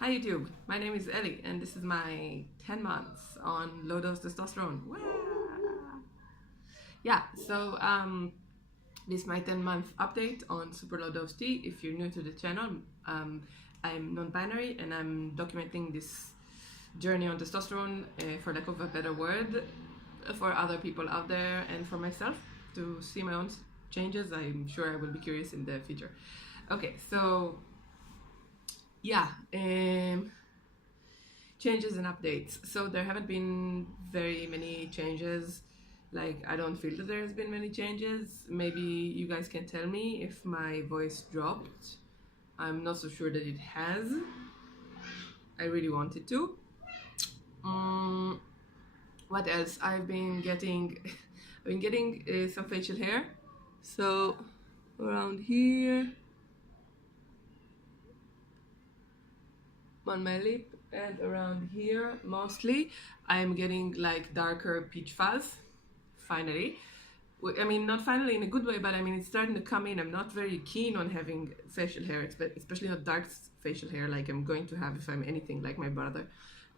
Hi YouTube, my name is Ellie and this is my 10 months on low dose testosterone. Wah! Yeah, so this is my 10-month update on super low dose T. If you're new to the channel, I'm non-binary and I'm documenting this journey on testosterone, for lack of a better word, for other people out there and for myself to see my own changes. I'm sure I will be curious in the future. Okay, so yeah, changes and updates. So there haven't been very many changes. Like, I don't feel that there's been many changes. Maybe you guys can tell me if my voice dropped. I'm not so sure that it has. I really wanted to. What else? I've been getting some facial hair. So around here, on my lip, and around here mostly, I'm getting like darker peach fuzz. Finally. I mean, not finally in a good way, but I mean, it's starting to come in. I'm not very keen on having facial hair, especially not dark facial hair like I'm going to have if I'm anything like my brother.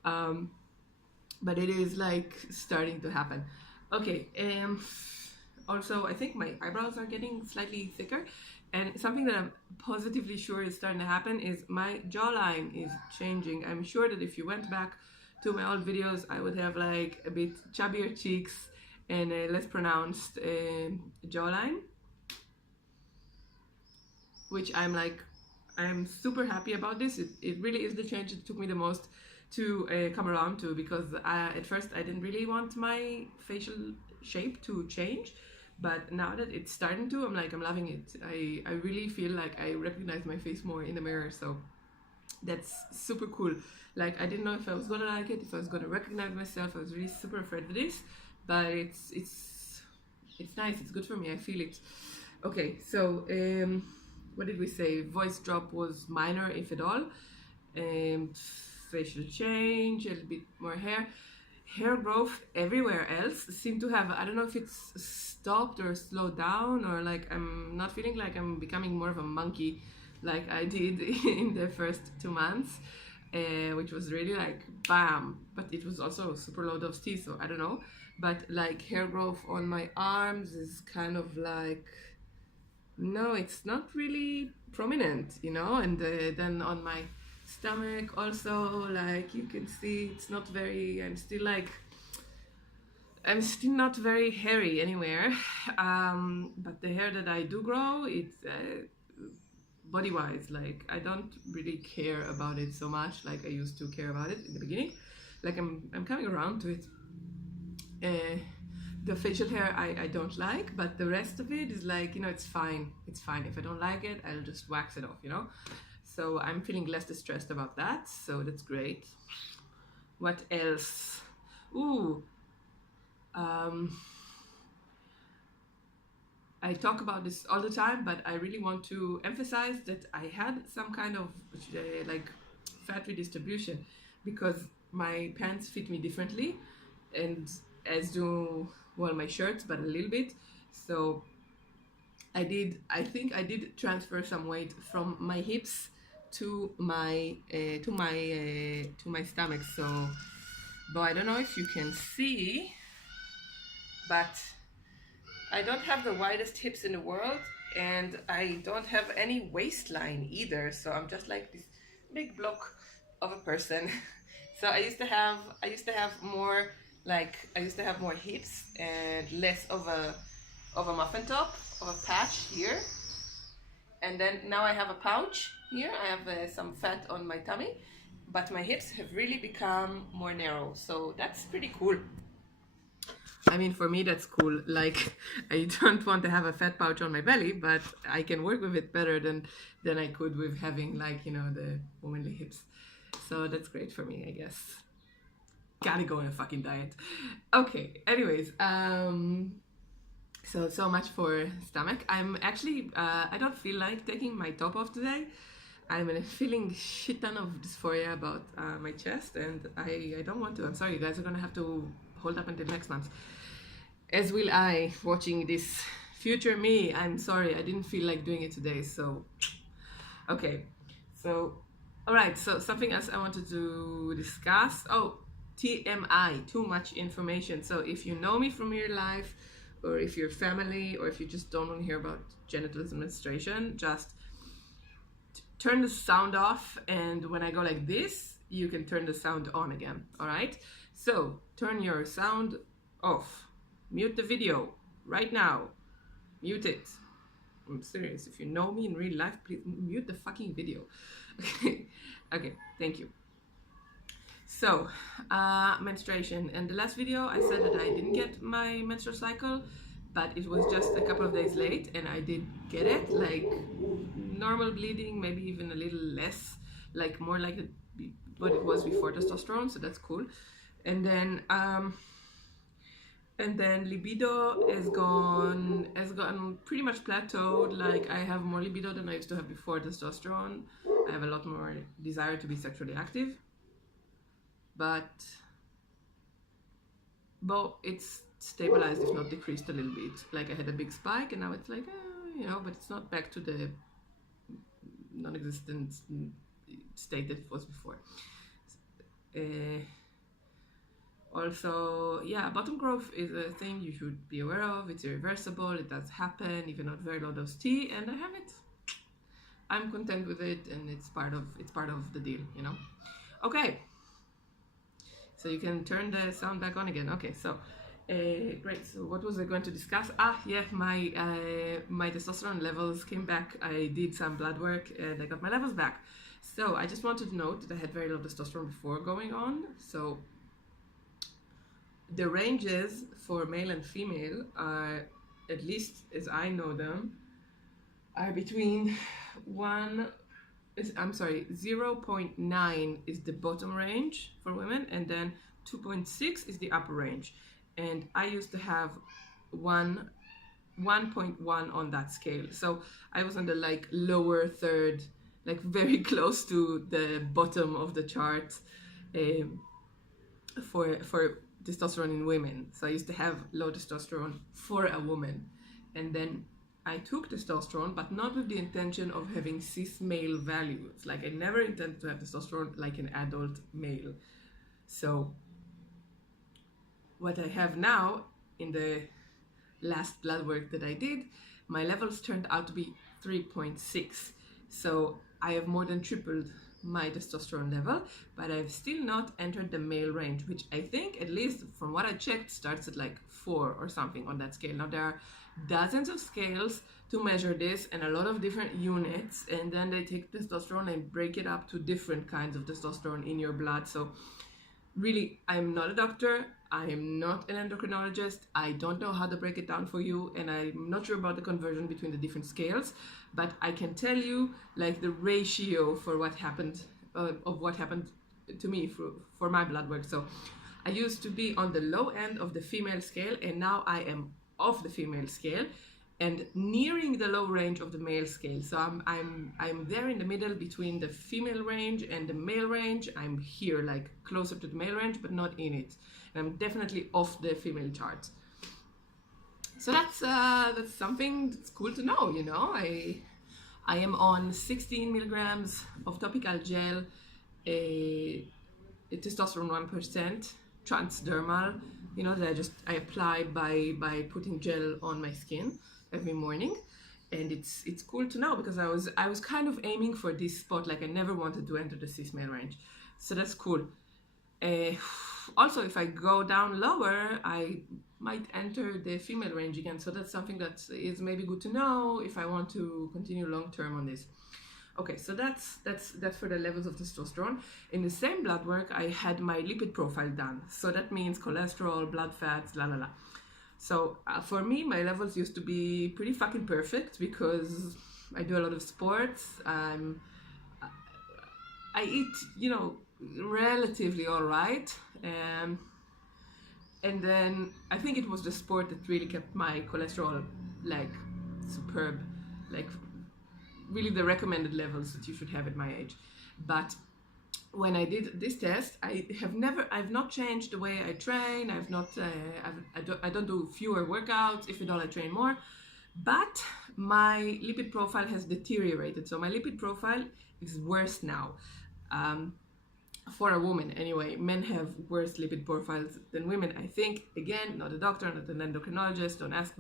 But it is like starting to happen. Okay, also I think my eyebrows are getting slightly thicker, and something that I'm positively sure is starting to happen is my jawline is changing. I'm sure that if you went back to my old videos, I would have like a bit chubbier cheeks and a less pronounced jawline, which I'm super happy about this. It really is the change that took me the most to come around to, because at first I didn't really want my facial shape to change, but now that it's starting to, I'm loving it. I really feel like I recognize my face more in the mirror, so that's super cool. Like, I didn't know if I was gonna like it, if I was gonna recognize myself. I was really super afraid of this, but it's nice. It's good for me. I feel it. Okay, so what did we say? Voice drop was minor, if at all. Facial change, a little bit more hair growth everywhere else seem to have, I don't know if it's stopped or slowed down, or like I'm not feeling like I'm becoming more of a monkey like I did in the first 2 months, which was really like bam, but it was also super low dose T, so I don't know. But like hair growth on my arms is kind of like, no, it's not really prominent, and then on my stomach also, like you can see, it's not very, I'm still not very hairy anywhere. But the hair that I do grow, it's body wise, like I don't really care about it so much like I used to care about it in the beginning. Like I'm coming around to it. The facial hair I don't like, but the rest of it is like, it's fine. It's fine. If I don't like it, I'll just wax it off, So I'm feeling less distressed about that, so that's great. What else? Ooh. I talk about this all the time, but I really want to emphasize that I had some kind of like fat redistribution, because my pants fit me differently, and as do, well, my shirts, but a little bit. So I think I did transfer some weight from my hips to my stomach. So, but I don't know if you can see, but I don't have the widest hips in the world, and I don't have any waistline either. So I'm just like this big block of a person. So I used to have more, like I used to have more hips and less of a muffin top, of a patch here, and then now I have a pouch here. I have some fat on my tummy, but my hips have really become more narrow, so that's pretty cool. I mean, for me that's cool. Like, I don't want to have a fat pouch on my belly, but I can work with it better than I could with having, like, the womanly hips. So that's great for me, I guess. Gotta go on a fucking diet. Okay, anyways, so much for stomach. I'm actually, I don't feel like taking my top off today. I'm feeling shit ton of dysphoria about my chest, and I don't want to. I'm sorry, you guys are gonna have to hold up until next month. As will I, watching this future me. I'm sorry, I didn't feel like doing it today, so okay. So All right, so something else I wanted to discuss. Oh, TMI, too much information. So if you know me from your life, or if you're family, or if you just don't want to hear about genitals and menstruation, just turn the sound off, and when I go like this, you can turn the sound on again. All right, so turn your sound off, mute the video right now, mute it. I'm serious. If you know me in real life, please mute the fucking video. Okay, okay, thank you. So, menstruation. In the last video, I said that I didn't get my menstrual cycle, but it was just a couple of days late, and I did get it, like normal bleeding, maybe even a little less, like more like what it was before testosterone, so that's cool. And then libido has gotten pretty much plateaued. Like I have more libido than I used to have before testosterone. I have a lot more desire to be sexually active, but it's stabilized, if not decreased a little bit. Like I had a big spike, and now it's like, but it's not back to the non-existent state that it was before. Also, yeah, bottom growth is a thing you should be aware of. It's irreversible. It does happen, even at very low dose T, and I have it. I'm content with it, and it's part of the deal, Okay. So you can turn the sound back on again. Okay, so great. So what was I going to discuss? Yeah, my testosterone levels came back. I did some blood work, and I got my levels back. So I just wanted to note that I had very low testosterone before going on. So the ranges for male and female are, at least as I know them, are between 0.9 is the bottom range for women, and then 2.6 is the upper range. And I used to have 1.1 on that scale. So I was on the like lower third, like very close to the bottom of the chart for testosterone in women. So I used to have low testosterone for a woman. And then I took testosterone, but not with the intention of having cis male values. Like I never intended to have testosterone like an adult male. So what I have now, in the last blood work that I did, my levels turned out to be 3.6. So I have more than tripled my testosterone level, but I've still not entered the male range, which I think, at least from what I checked, starts at like 4 or something on that scale. Now there are dozens of scales to measure this, and a lot of different units, and then they take testosterone and break it up to different kinds of testosterone in your blood. So really, I'm not a doctor, I am not an endocrinologist, I don't know how to break it down for you, and I'm not sure about the conversion between the different scales, but I can tell you like the ratio for what happened, of what happened to me for my blood work. So I used to be on the low end of the female scale, and now I am off the female scale and nearing the low range of the male scale. So I'm there in the middle between the female range and the male range. I'm here like closer to the male range, but not in it. And I'm definitely off the female chart. So that's something that's cool to know, I am on 16 milligrams of topical gel, testosterone 1%, transdermal, that I apply by putting gel on my skin every morning. And it's cool to know, because I was kind of aiming for this spot. Like I never wanted to enter the cis male range, so that's cool. Also, if I go down lower, I might enter the female range again, so that's something that is maybe good to know if I want to continue long term on this. Okay, so that's for the levels of testosterone. In the same blood work, I had my lipid profile done. So that means cholesterol, blood fats, la la la. So for me, my levels used to be pretty fucking perfect, because I do a lot of sports. I eat, relatively all right. And then I think it was the sport that really kept my cholesterol like superb, like really the recommended levels that you should have at my age. But when I did this test, I've not changed the way I train. I don't do fewer workouts. If at all, I train more. But my lipid profile has deteriorated. So my lipid profile is worse now. for a woman anyway. Men have worse lipid profiles than women, I think. Again, not a doctor, not an endocrinologist. Don't ask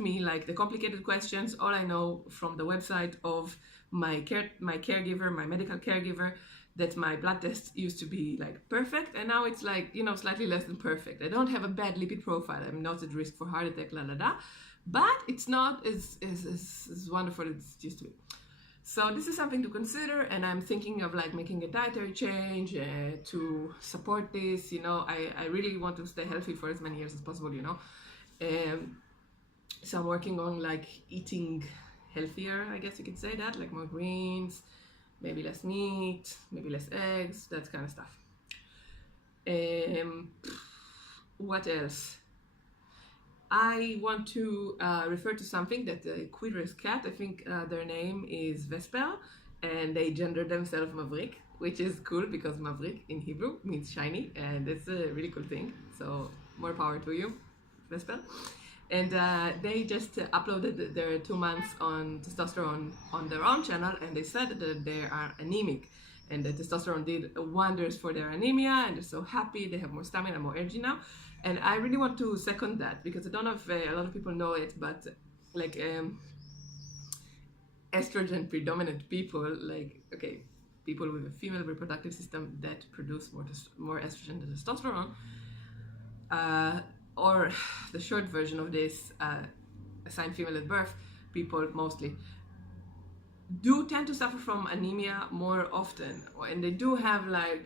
me like the complicated questions. All I know from the website of my caregiver, my medical caregiver, that my blood test used to be like perfect, and now it's like, you know, slightly less than perfect. I don't have a bad lipid profile. I'm not at risk for heart attack, but it's not as wonderful as it used to be. So this is something to consider, and I'm thinking of like making a dietary change to support this. You know, I really want to stay healthy for as many years as possible, you know. So I'm working on like eating healthier, I guess you could say that, like more greens, maybe less meat, maybe less eggs, that kind of stuff. What else? I want to refer to something that Quiller's cat, I think their name is Vesper, and they gender themselves Maverick, which is cool because Maverick in Hebrew means shiny, and it's a really cool thing. So more power to you, Vesper. And they just uploaded their 2 months on testosterone on their own channel, and they said that they are anemic, and the testosterone did wonders for their anemia, and they're so happy, they have more stamina, more energy now. And I really want to second that, because I don't know if a lot of people know it, but like estrogen predominant people, like, okay, people with a female reproductive system that produce more estrogen than testosterone, or the short version of this, assigned female at birth people mostly, do tend to suffer from anemia more often, and they do have like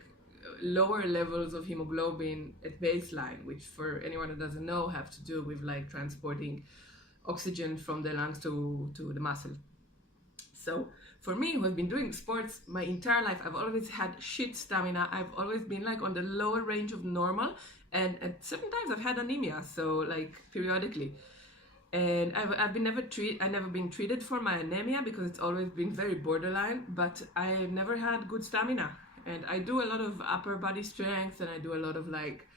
lower levels of hemoglobin at baseline, which for anyone that doesn't know have to do with like transporting oxygen from the lungs to the muscle. So for me, who have been doing sports my entire life, I've always had shit stamina. I've always been like on the lower range of normal, and at certain times I've had anemia, so like periodically. And I've never been treated for my anemia because it's always been very borderline, but I've never had good stamina. And I do a lot of upper body strength, and I do a lot of like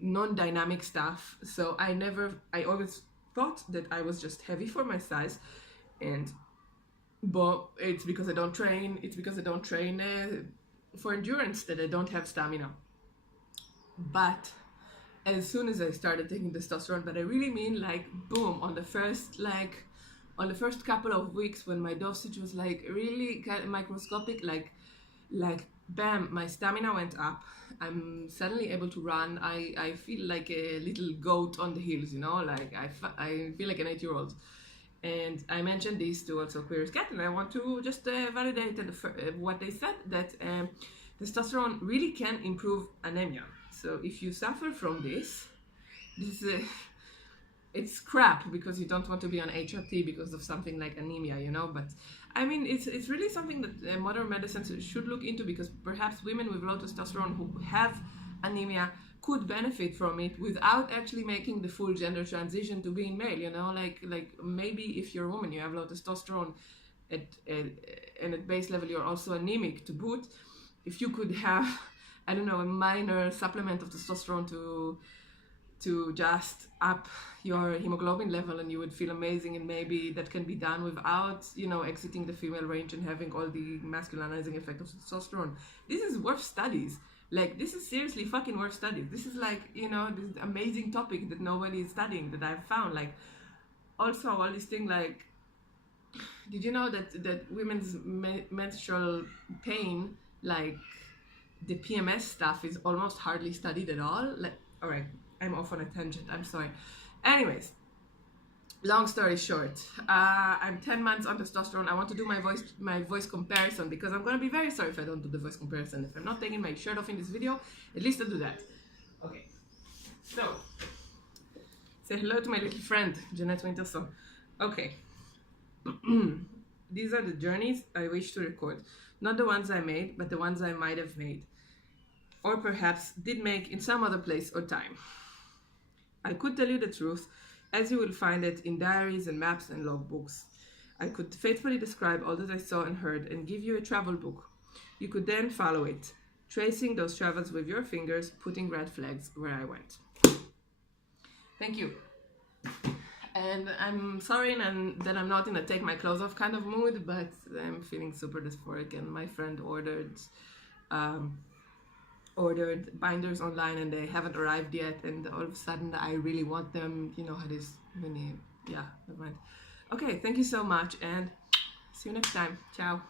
non-dynamic stuff. So I always thought that I was just heavy for my size, but it's because I don't train. It's because I don't train for endurance that I don't have stamina. But as soon as I started taking testosterone, but I really mean like boom, on the first couple of weeks when my dosage was like really kind of microscopic, like bam, my stamina went up. I'm suddenly able to run. I feel like a little goat on the hills, you know, like I feel like an 8-year-old. And I mentioned this to also Queer's Cat, and I want to just validate what they said, that testosterone really can improve anemia. So if you suffer from this it's crap, because you don't want to be on HRT because of something like anemia, you know. But I mean, it's really something that modern medicine should look into, because perhaps women with low testosterone who have anemia could benefit from it without actually making the full gender transition to being male, you know. Like maybe if you're a woman, you have low testosterone and at base level you're also anemic to boot, if you could have, I don't know, a minor supplement of testosterone to just up your hemoglobin level, and you would feel amazing. And maybe that can be done without, you know, exiting the female range and having all the masculinizing effect of testosterone. This is worth studies. Like, this is seriously fucking worth studies. This is like, you know, this amazing topic that nobody is studying, that I've found. Like, also all this thing, like, did you know that women's menstrual pain, like the PMS stuff, is almost hardly studied at all? Like, all right, I'm off on a tangent, I'm sorry. Anyways, long story short, I'm 10 months on testosterone. I want to do my voice comparison, because I'm going to be very sorry if I don't do the voice comparison. If I'm not taking my shirt off in this video, at least I'll do that. Okay, so say hello to my little friend, Jeanette Winterson. Okay, these are the journeys I wish to record. Not the ones I made, but the ones I might have made, or perhaps did make in some other place or time. I could tell you the truth, as you will find it in diaries and maps and logbooks. I could faithfully describe all that I saw and heard and give you a travel book. You could then follow it, tracing those travels with your fingers, putting red flags where I went. Thank you. And I'm sorry that I'm not in a take my clothes off kind of mood, but I'm feeling super dysphoric, and my friend ordered binders online and they haven't arrived yet, and all of a sudden I really want them. You know how it is when you, yeah, never mind. Okay, thank you so much, and see you next time. Ciao.